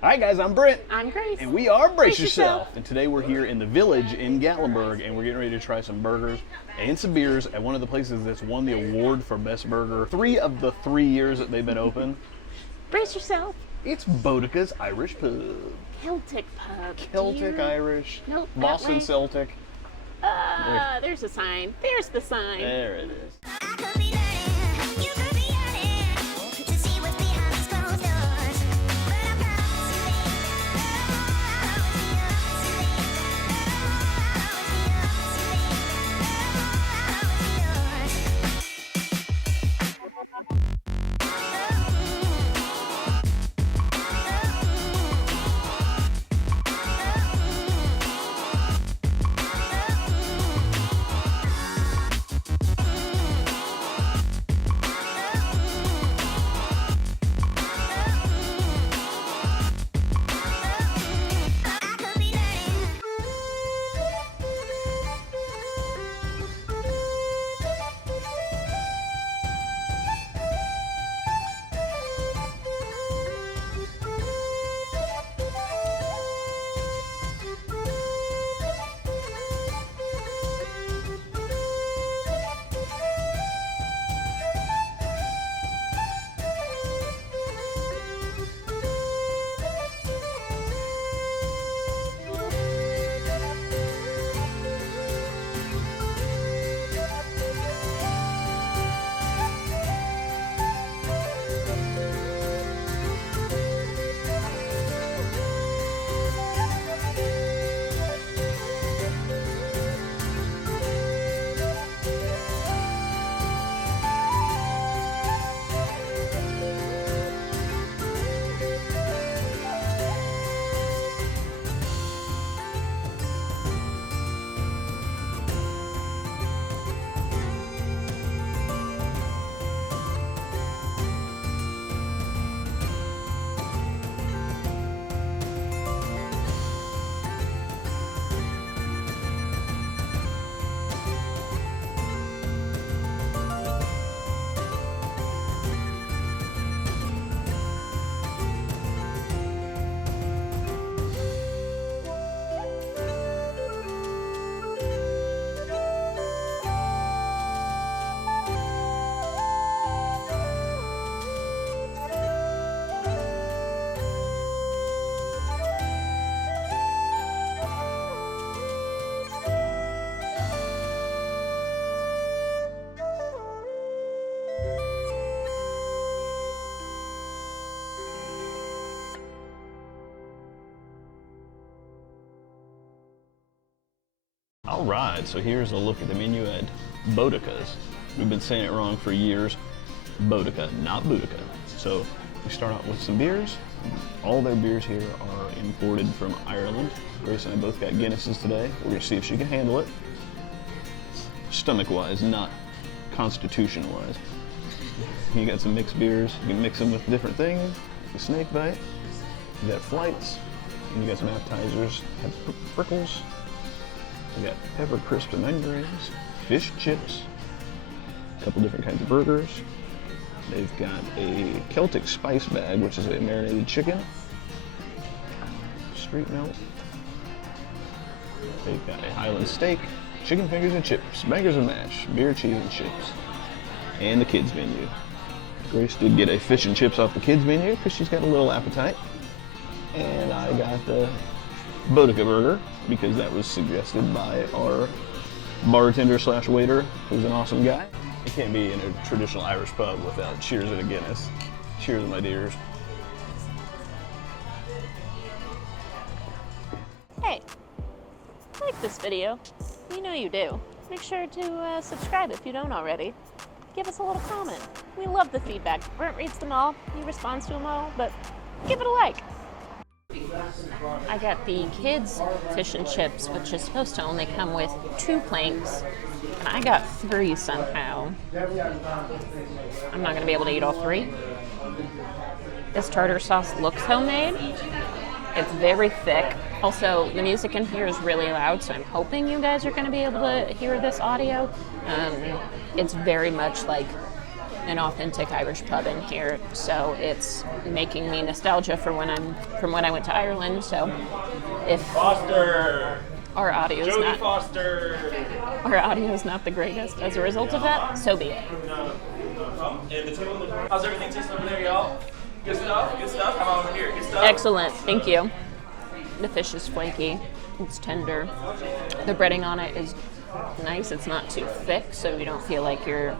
Hi guys, I'm Brent. I'm Grace. And we are Brace Yourself. And today we're here in the Village in Gatlinburg and we're getting ready to try some burgers and some beers at one of the places that's won the award for best burger 3 of the 3 years that they've been open. Brace yourself. It's Boudicca's Irish Pub. Celtic pub. Celtic Irish. Nope. Boston Celtic. There's a sign. There's the sign. There it is. All right, so here's a look at the menu at Boudicca's. We've been saying it wrong for years. Boudica, not Boudica. So we start out with some beers. All their beers here are imported from Ireland. Grace and I both got Guinnesses today. We're gonna see if she can handle it. Stomach-wise, not constitution-wise. You got some mixed beers. You can mix them with different things. The snake bite. You got flights. And you got some appetizers. Have frickles. We got pepper crisps and onion rings, fish chips, a couple different kinds of burgers. They've got a Celtic spice bag, which is a marinated chicken, street melt. They've got a Highland steak, chicken fingers and chips, bangers and mash, beer, cheese, and chips, and the kids menu. Grace did get a fish and chips off the kids menu because she's got a little appetite, and I got the Boudicca burger because that was suggested by our bartender slash waiter, who's an awesome guy. You can't be in a traditional Irish pub without cheers and a Guinness. Cheers, my dears. Hey, like this video. You know you do. Make sure to subscribe if you don't already. Give us a little comment. We love the feedback. Brent reads them all. He responds to them all, but give it a like. I got the kids fish and chips, which is supposed to only come with 2 planks, and I got 3 somehow. I'm not gonna be able to eat all 3. This tartar sauce looks homemade. It's very thick. Also, the music in here is really loud, so I'm hoping you guys are gonna be able to hear this audio. It's very much like an authentic Irish pub in here, so it's making me nostalgia from when I went to Ireland. So if Foster. our audio is Jodie not Foster. the greatest as a result of that, so be it. And the table in the corner. How's everything tasting over there, y'all? Good stuff? Good stuff? How about over here? Good stuff? Excellent, thank you. The fish is flaky, it's tender. The breading on it is nice, it's not too thick, so you don't feel like you're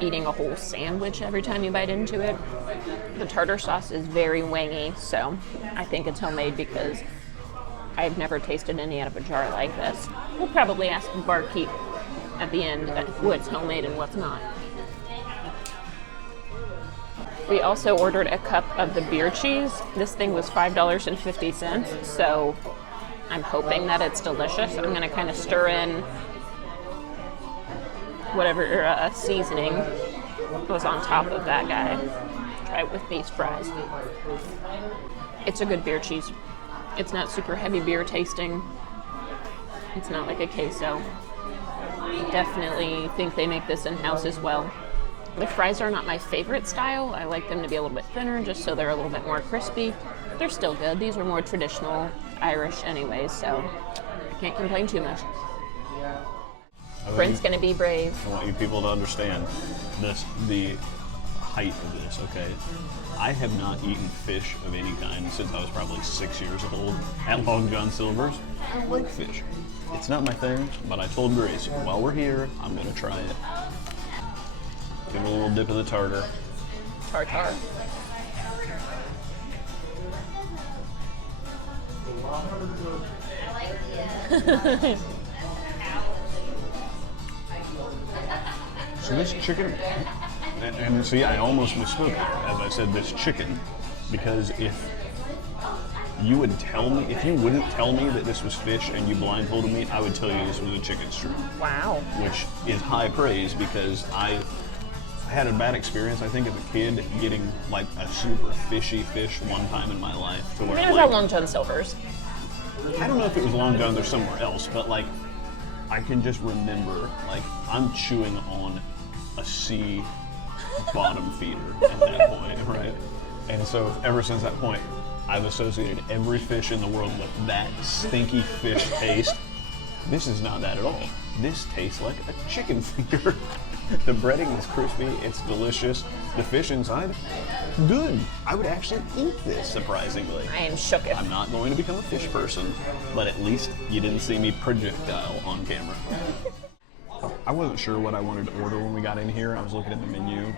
eating a whole sandwich every time you bite into it. The tartar sauce is very wangy, so I think it's homemade because I've never tasted any out of a jar like this. We'll probably ask the barkeep at the end what's homemade and what's not. We also ordered a cup of the beer cheese. This thing was $5.50, so I'm hoping that it's delicious. I'm gonna kind of stir in whatever seasoning was on top of that guy. Try it with these fries. It's a good beer cheese. It's not super heavy beer tasting. It's not like a queso. Definitely think they make this in-house as well. The fries are not my favorite style. I like them to be a little bit thinner just so they're a little bit more crispy. They're still good. These are more traditional Irish anyways, so I can't complain too much. Brent's gonna be brave. I want you people to understand the height of this, okay? I have not eaten fish of any kind since I was probably 6 years old at Long John Silver's. I like fish. It's not my thing, but I told Grace, while we're here, I'm gonna try it. Give it a little dip of the tartar. Tartar. So this chicken, and see, I almost misspoke as I said this chicken, because if you wouldn't tell me that this was fish and you blindfolded me, I would tell you this was a chicken stew. Wow. Which is high praise because I had a bad experience, I think, as a kid getting like a super fishy fish one time in my life. To where, I mean, it was at Long John Silver's. I don't know if it was Long John or somewhere else, but like I can just remember like I'm chewing on a sea bottom feeder at that point, right? And so ever since that point, I've associated every fish in the world with that stinky fish taste. This is not that at all. This tastes like a chicken finger. The breading is crispy, it's delicious. The fish inside, good. I would actually eat this, surprisingly. I am shooketh. I'm not going to become a fish person, but at least you didn't see me projectile on camera. I wasn't sure what I wanted to order when we got in here. I was looking at the menu.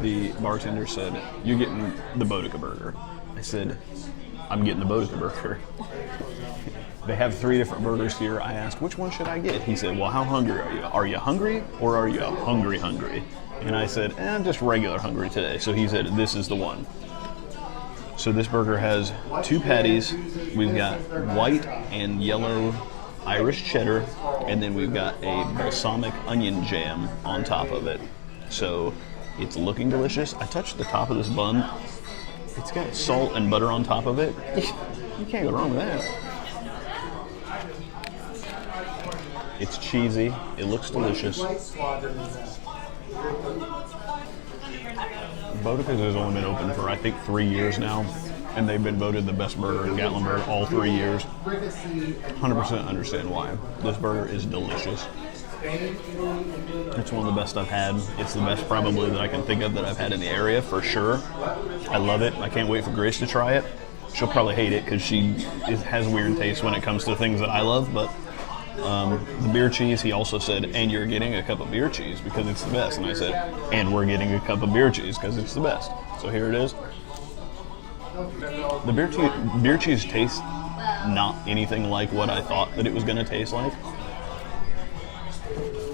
The bartender said, "You're getting the Boudica burger." I said, "I'm getting the Boudica burger." They have 3 different burgers here. I asked, which one should I get? He said, well, how hungry are you? Are you hungry or are you hungry? And I said, I'm just regular hungry today. So he said, this is the one. So this burger has 2 patties. We've got white and yellow Irish cheddar, and then we've got a balsamic onion jam on top of it. So it's looking delicious. I touched the top of this bun. It's got salt and butter on top of it. You can't go wrong with that. It's cheesy. It looks delicious. Boudicca's has only been open for, I think, 3 years now, and they've been voted the best burger in Gatlinburg all 3 years. 100% understand why. This burger is delicious. It's one of the best I've had. It's the best probably that I can think of that I've had in the area, for sure. I love it. I can't wait for Grace to try it. She'll probably hate it because she has weird taste when it comes to things that I love, but the beer cheese, he also said, and you're getting a cup of beer cheese because it's the best. And I said, and we're getting a cup of beer cheese because it's the best. So here it is. The beer cheese tastes not anything like what I thought that it was going to taste like.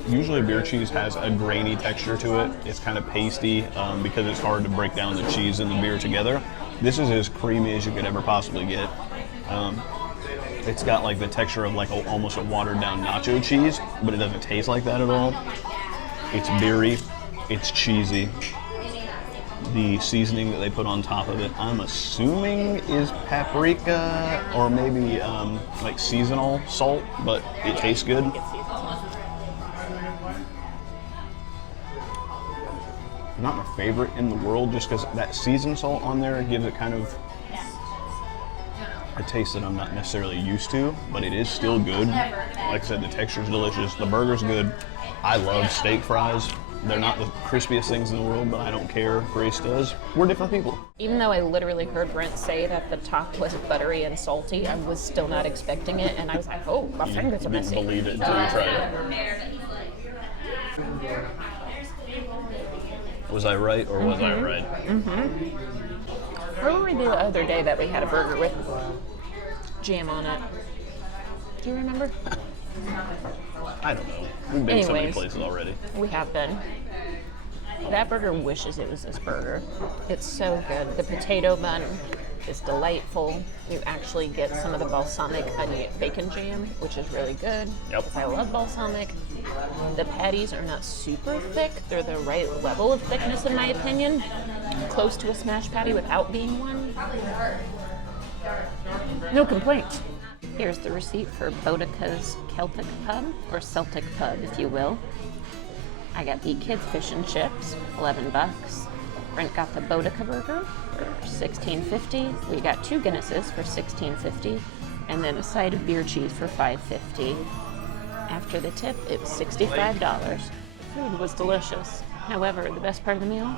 Usually beer cheese has a grainy texture to it. It's kind of pasty because it's hard to break down the cheese and the beer together. This is as creamy as you could ever possibly get. It's got like the texture of like almost a watered down nacho cheese, but it doesn't taste like that at all. It's beery, it's cheesy. The seasoning that they put on top of it, I'm assuming is paprika or maybe like seasonal salt, but it tastes good. not my favorite in the world, just because that seasoned salt on there gives it kind of a taste that I'm not necessarily used to, but it is still good. Like I said, the texture's delicious, the burger's good. I love steak fries. They're not the crispiest things in the world, but I don't care. Grace does. We're different people. Even though I literally heard Brent say that the top was buttery and salty, I was still not expecting it, and I was like, oh, my fingers are You didn't messy. believe it until you tried it. Was I right or was I right? Where were we the other day that we had a burger with jam on it? Do you remember? I don't know. We've been so many Anyways. places already. We have been. That burger wishes it was this burger. It's so good. The potato bun is delightful. You actually get some of the balsamic onion bacon jam, which is really good. Yep. I love balsamic. The patties are not super thick. They're the right level of thickness, in my opinion. Close to a smash patty without being one. No complaints. Here's the receipt for Boudicca's Celtic Pub, or Celtic Pub, if you will. I got the kids fish and chips, $11. Brent got the Boudica burger for $16.50. We got 2 Guinnesses for $16.50, and then a side of beer cheese for $5.50. After the tip, it was $65. The food was delicious. However, the best part of the meal,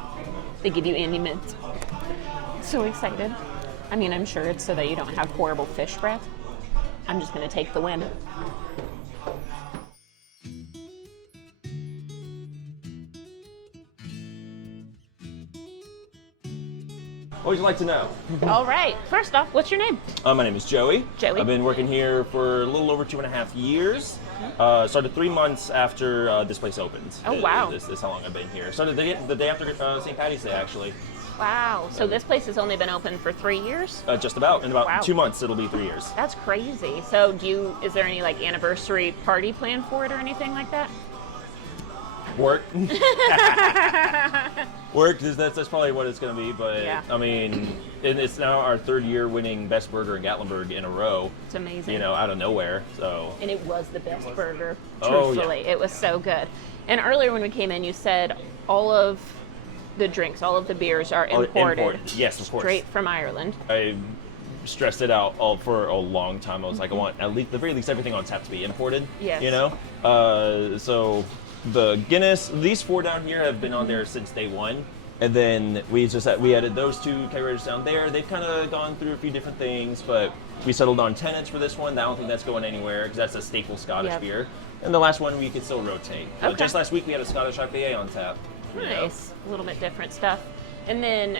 they give you Andy mints. So excited. I mean, I'm sure it's so that you don't have horrible fish breath. I'm just gonna take the win. What would you like to know? All right, first off, what's your name? My name is Joey. Joey. I've been working here for a little over 2.5 years. Started 3 months after this place opened. Oh, wow. This is how long I've been here. Started the day after St. Patty's Day, actually. Wow, so this place has only been open for 3 years? Just about. In about Wow. 2 months, it'll be 3 years. That's crazy. So is there any like anniversary party planned for it or anything like that? Work. Work, that's probably what it's going to be, but Yeah. I mean, it's now our 3rd year winning Best Burger in Gatlinburg in a row, It's amazing. you know, out of nowhere, so. And it was the best burger, Oh, yeah. truthfully. It was so good. And earlier when we came in, you said all of the drinks, all of the beers are imported. Yes, of course. Straight from Ireland. I stressed it out for a long time. I was like, I want at least, the very least, everything on tap to be imported. Yes. You know? So the Guinness, these 4 down here have been on there since day 1. And then we added those 2 caterers down there. They've kind of gone through a few different things, but we settled on Tennant's for this one. I don't think that's going anywhere because that's a staple Scottish Yep. beer. And the last one we could still rotate. Okay. Just last week we had a Scottish IPA on tap. you know? Nice. A little bit different stuff. And then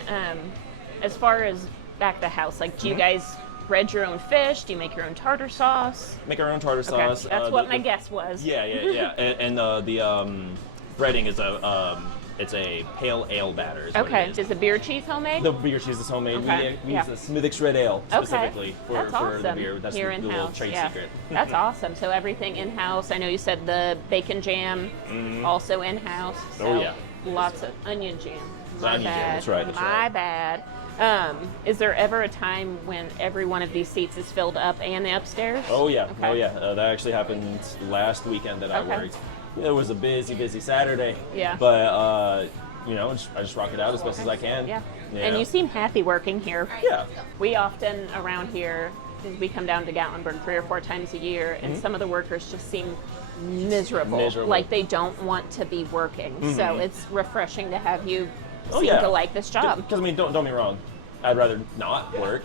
as far as back the house, like do you guys bread your own fish? Do you make your own tartar sauce? Make our own tartar Okay, sauce. that's what my guess was. Yeah. And the breading is it's a pale ale batter. Is what Okay. it is. Is the beer cheese homemade? The beer cheese is homemade. Okay, We yeah. use the Smithwick's Red Ale specifically Okay. for, That's for awesome. the beer. That's Here the little in-house, trade yeah. secret. That's awesome. So everything in-house. I know you said the bacon jam also in-house. So Oh, yeah. Lots of onion jam. My Onion jam, bad. that's right, that's My right. bad. Is there ever a time when every one of these seats is filled up and the upstairs? Oh yeah, Okay. oh yeah. That actually happened last weekend that I Okay. worked. It was a busy Saturday. Yeah. But you know, I just rock it out as best as I can. Yeah. You And know? you seem happy working here. Yeah. We often around here, we come down to Gatlinburg 3 or 4 times a year, and some of the workers just seem miserable. Miserable. Like they don't want to be working. So it's refreshing to have you Oh, seem yeah. to like this job. Because I mean, don't get me wrong. I'd rather not work.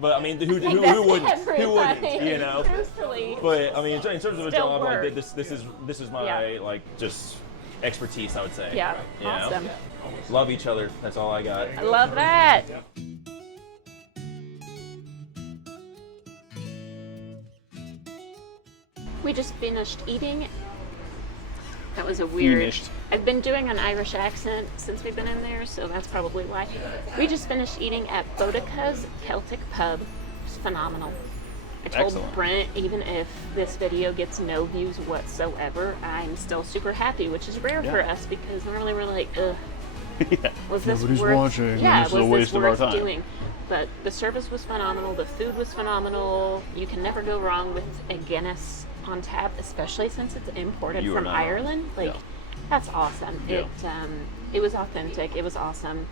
But I mean, who That's wouldn't? Who wouldn't? everybody, You know. Truthfully. But I mean, in terms of a Still job, work. like this is my Yeah. like just expertise, I would say. Yeah, You know? awesome. Love each other. That's all I got. I love that. We just finished eating. That was a weird. Finished. I've been doing an Irish accent since we've been in there, so that's probably why. We just finished eating at Boudicca's Celtic Pub. It's phenomenal. I told Excellent. Brent, even if this video gets no views whatsoever, I'm still super happy, which is rare for us because normally we're like, ugh. Yeah. Was this Nobody's worth, watching. Yeah, This is was a this waste of our worth time. doing? But the service was phenomenal. The food was phenomenal. You can never go wrong with a Guinness on tap, especially since it's imported You are from not. Ireland. Like, Yeah. that's awesome. Yeah. It was authentic. It was awesome.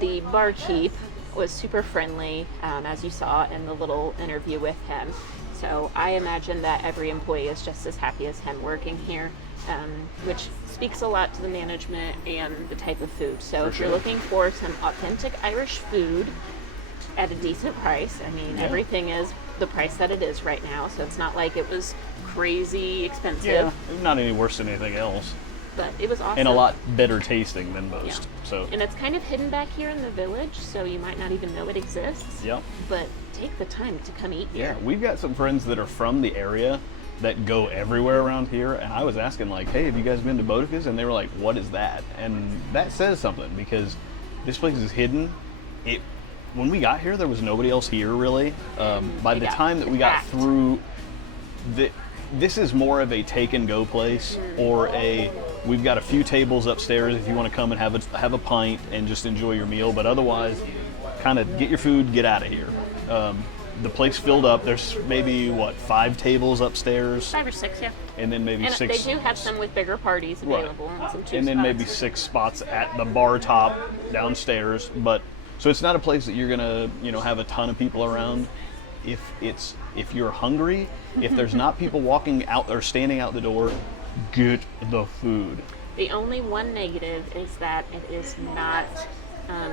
The barkeep was super friendly, as you saw in the little interview with him. So I imagine that every employee is just as happy as him working here, which speaks a lot to the management and the type of food. So if you're looking for some authentic Irish food at a decent price, I mean, everything is the price that it is right now, so it's not like it was crazy expensive. Yeah, not any worse than anything else. But it was awesome. And a lot better tasting than most. So. And it's kind of hidden back here in the village, so you might not even know it exists. Yep. But take the time to come eat here. Yeah, we've got some friends that are from the area that go everywhere around here, and I was asking like, hey, have you guys been to Boudicca's? And they were like, what is that? And that says something, because this place is hidden. When we got here, there was nobody else here really. By the time that we got through, this is more of a take and go place, or we've got a few tables upstairs if you want to come and have a pint and just enjoy your meal, but otherwise, kind of get your food, get out of here. The place filled up. There's maybe 5 tables upstairs, 5 or 6, yeah. and then maybe And 6. they do have some with bigger parties available, and some and then spots. maybe 6 spots at the bar top downstairs. But so it's not a place that you're gonna have a ton of people around. If you're hungry, if there's not people walking out or standing out the door, get the food. The only one negative is that it is not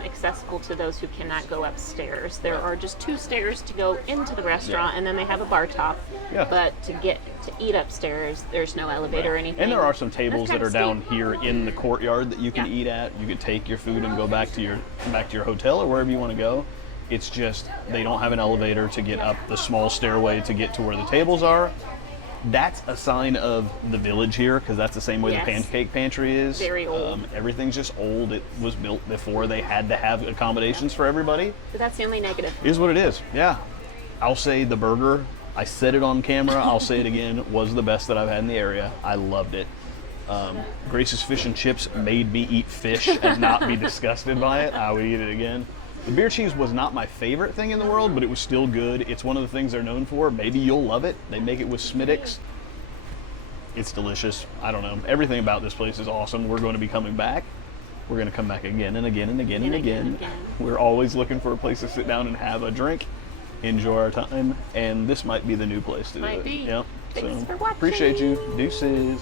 accessible to those who cannot go upstairs. There are just 2 stairs to go into the restaurant, and then they have a bar top. Yeah. But to eat upstairs, there's no elevator or anything. And there are some tables That's that are kinda down steep. here in the courtyard that you can eat at. You can take your food and go back to your hotel or wherever you want to go. It's just they don't have an elevator to get up the small stairway to get to where the tables are. That's a sign of the village here, because that's the same way the pancake pantry is. Very old. Everything's just old. It was built before they had to have accommodations for everybody. But that's the only negative. It is what it is. Yeah. I'll say the burger, I said it on camera, I'll say it again, was the best that I've had in the area. I loved it. Grace's fish and chips made me eat fish and not be disgusted by it. I would eat it again. The beer cheese was not my favorite thing in the world, but it was still good. It's one of the things they're known for. Maybe you'll love it. They make it with Smittix. It's delicious. I don't know. Everything about this place is awesome. We're going to be coming back. We're going to come back again and again and again and again. We're always looking for a place to sit down and have a drink, enjoy our time, and this might be the new place to do it. Might be. Yep. Thanks So, for watching. appreciate you. Deuces.